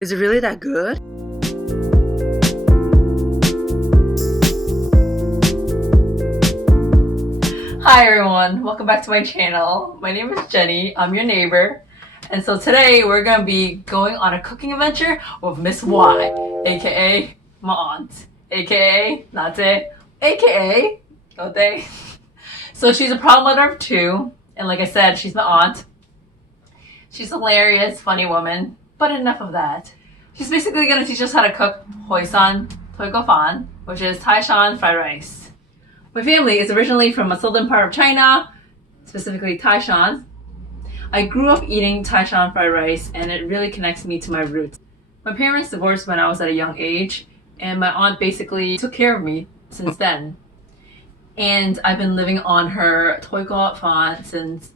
Is it really that good? Hi everyone, welcome back to my channel. My name is Jenny, I'm your neighbor. And so today we're going to be going on a cooking adventure with Miss Y, aka my aunt, aka Nate, aka Ote. So she's a proud mother of two, and like I said, she's my aunt. She's a hilarious, funny woman, but enough of that. She's basically going to teach us how to cook Hoisin fan, which is Taishan fried rice. My family is originally from a southern part of China, specifically Taishan. I grew up eating Taishan fried rice, and it really connects me to my roots. My parents divorced when I was at a young age, and my aunt basically took care of me since then. And I've been living on her fan since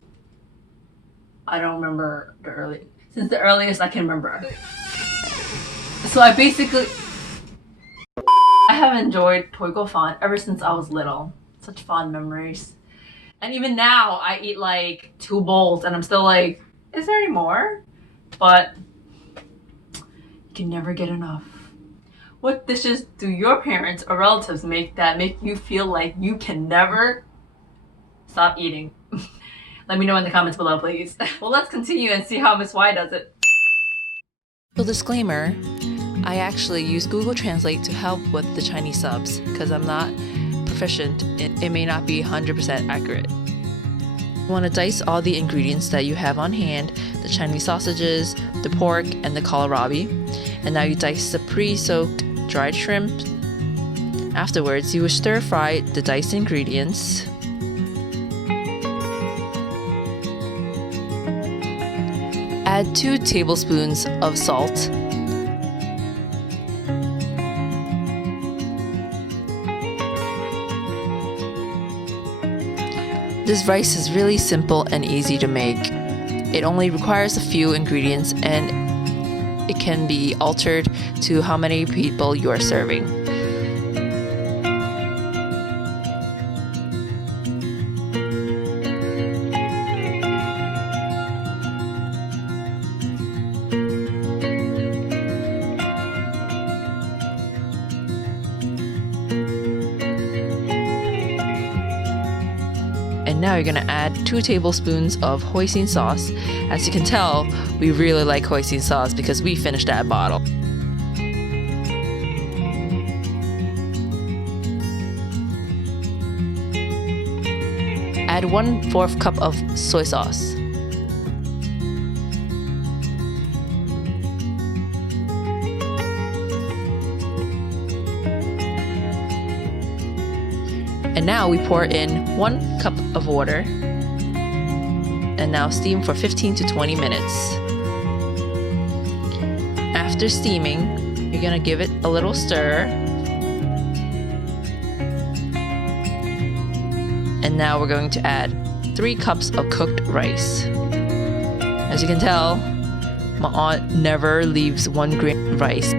I don't remember since the earliest I can remember. So I have enjoyed fan ever since I was little. Such fond memories. And even now I eat like 2 bowls and I'm still like, is there any more? But you can never get enough. What dishes do your parents or relatives make that make you feel like you can never stop eating? Let me know in the comments below, please. Well, let's continue and see how Miss Y does it. So disclaimer, I actually use Google Translate to help with the Chinese subs because I'm not proficient. It may not be 100% accurate. You want to dice all the ingredients that you have on hand, the Chinese sausages, the pork, and the kohlrabi. And now you dice the pre-soaked dried shrimp. Afterwards, you will stir fry the diced ingredients. Add 2 tablespoons of salt. This rice is really simple and easy to make. It only requires a few ingredients and it can be altered to how many people you are serving. And now you're gonna add 2 tablespoons of Hoisin sauce. As you can tell, we really like Hoisin sauce because we finished that bottle. Add 1/4 cup of soy sauce. And now we pour in 1 cup of water and now steam for 15 to 20 minutes. After steaming, you're gonna give it a little stir. And now we're going to add 3 cups of cooked rice. As you can tell, my aunt never leaves 1 grain of rice.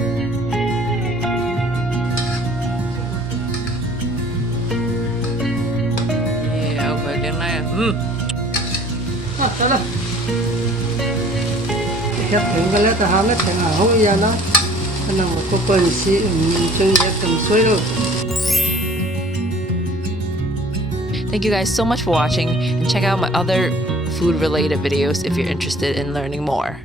Thank you guys so much for watching, and check out my other food related videos if you're interested in learning more.